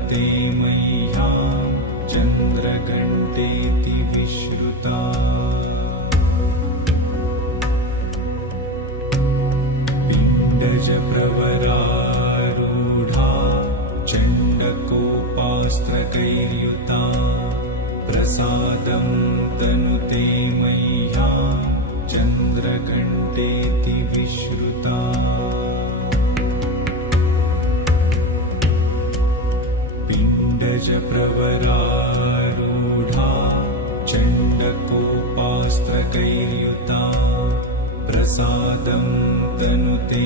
तनुते मह्यां चन्द्रघण्टेति विश्रुता पिण्डजप्रवरारूढा चण्डकोपास्त्रकैर्युता प्रसादं तनुते मह्यां चन्द्रघण्टेति विश्रुता पिण्डजप्रवरारूढा चण्डकोपास्त्रकैर्युता प्रसादं तनुते